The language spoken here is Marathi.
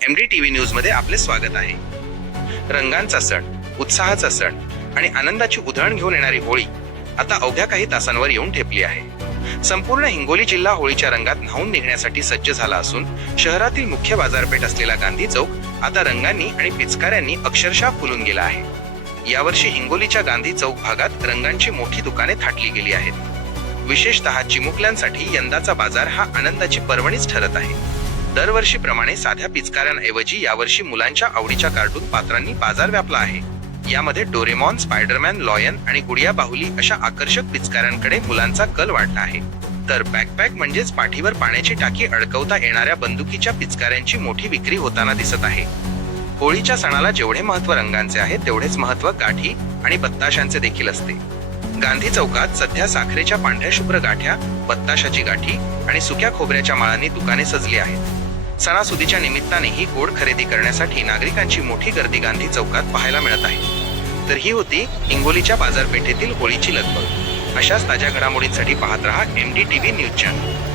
MDTV न्यूज मध्ये आपले स्वागत आहे। रंगांचा सण, उत्साहाचा सण आणि आनंदाची उधळण घेऊन येणारी होळी आता अवघ्या काही तासांवर येऊन ठेपली आहे। संपूर्ण हिंगोली जिल्हा होळीच्या रंगात न्हाऊन निघण्यासाठी सज्ज झाला असून शहरातील मुख्य बाजारपेठ असलेला गांधी चौक आता रंगांनी आणि पिचकाऱ्यांनी अक्षरशः फुलून गेला आहे। यावर्षी हिंगोलीच्या गांधी चौक भागात रंगांची मोठी दुकाने थाटली गेली आहेत। विशेषतः चिमुकल्यांसाठी यंदाचा बाजार हा आनंदाची पर्वणीच ठरत आहे। दरवर्षीप्रमाणे साध्या पिचकाऱ्यांऐवजी यावर्षी मुलांच्या आवडीच्या कार्टून पात्रांनी बाजार व्यापला आहे। यामध्ये डोरेमॉन, स्पायडरमॅन, लॉयन आणि गुडिया बाहुली अशा आकर्षक पिचकाऱ्यांकडे मुलांचा कल वाढला आहे। तर बॅकपॅक म्हणजेच पाठीवर पाण्याची टाकी अडकवता येणाऱ्या बंदुकीच्या पिचकाऱ्यांची मोठी विक्री होताना दिसत आहे। होळीच्या सणाला जेवढे महत्त्व रंगांचे आहे तेवढेच महत्त्व गाठी आणि बत्ताशांचे देखील असते। गांधी चौकात सध्या साखरेच्या पांढऱ्या शुभ्र गाठ्या, बत्ताशाची गाठी आणि सुक्या खोबऱ्याच्या माळांनी दुकाने सजली आहेत। सणासुदीच्या निमित्ताने ही गोड खरेदी करण्यासाठी नागरिकांची मोठी गर्दी गांधी चौकात पाहायला मिळत आहे। तर ही होती हिंगोलीच्या बाजारपेठेतील होळीची लगबग। अशाच ताज्या घडामोडींसाठी पाहत रहा MDTV न्यूज चॅनल।